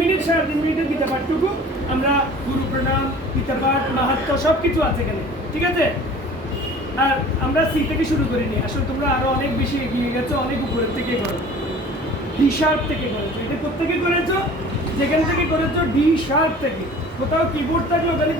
Minute 3.5 মিনিটের গীতা পাঠটুকু আমরা গুরু প্রণাম, গীতা পাঠ, মাহাত্ম্য সব কিছু আছে এখানে, ঠিক আছে? আর আমরা সি থেকে শুরু করিনি, আসলে তোমরা আরো অনেক বেশি এগিয়ে গেছো, অনেক উপরের থেকে করো, ডি শার্প থেকে করেছো। এটা কোথেকে করেছো? যেখান থেকে করেছো ডি শার্প থেকে। কোথাও কিবোর্ড থাকলে ওখানে